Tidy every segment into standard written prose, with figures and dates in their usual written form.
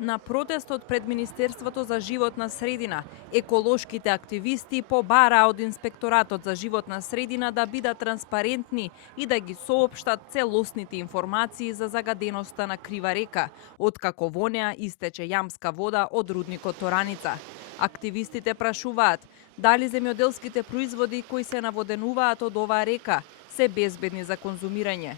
На протестот пред Министерството за животна средина, еколошките активисти побараа од Инспекторатот за животна средина да бидат транспарентни и да ги соопштат целосните информации за загаденоста на Крива река, откако во неа истече јамска вода од рудникот Тораница. Активистите прашуваат дали земјоделските производи кои се наводенуваат од оваа река се безбедни за конзумирање.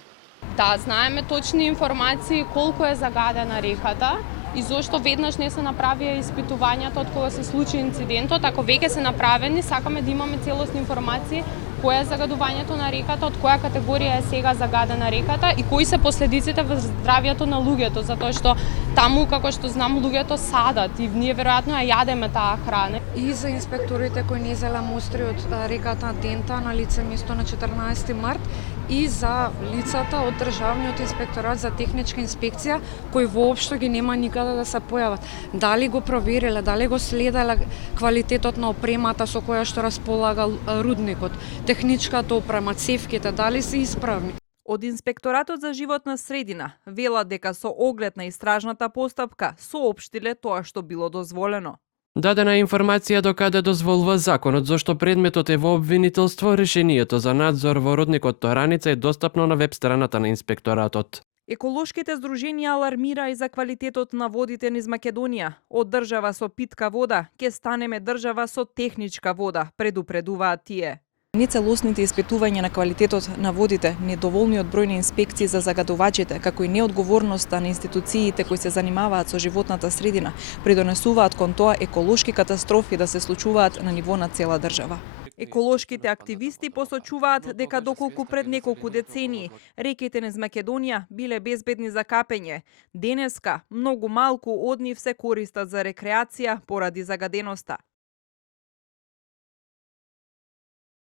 Да, знаеме точни информации колку е загадена реката и зошто веднаш не се направија испитувањата од кога се случи инцидентот. Ако веќе се направени, сакаме да имаме целосни информации кој е загадувањето на реката, од која категорија е сега загадена реката и кои се последиците во здравјето на луѓето, затоа што таму, како што знам, луѓето садат и ние веројатно ја јадеме таа храна. И за инспекторите кои не зела мостри од реката Дента на лице место на 14 март и за лицата од Државниот инспекторат за техничка инспекција кои воопшто ги нема никаде да се појават. Дали го провериле, дали го следеле квалитетот на опремата со која што располага рудникот, техничката опрема, цевките, дали се исправни. Од Инспекторатот за животна средина велат дека со оглед на истражната постапка соопштиле тоа што било дозволено. Дадена информација до каде дозволува законот, зашто предметот е во обвинителство, решението за надзор во рудникот Тораница е достапно на веб страната на Инспекторатот. Еколошките здруженија алармира и за квалитетот на водите низ Македонија. Од држава со питка вода ќе станеме држава со техничка вода, предупредуваат тие. Нецелосните испитувања на квалитетот на водите, недоволниот број на инспекции за загадувачите, како и неодговорноста на институциите кои се занимаваат со животната средина, придонесуваат кон тоа еколошки катастрофи да се случуваат на ниво на цела држава. Еколошките активисти посочуваат дека доколку пред неколку децении реките низ Македонија биле безбедни за капење, денеска многу малку од нив се користат за рекреација поради загаденоста.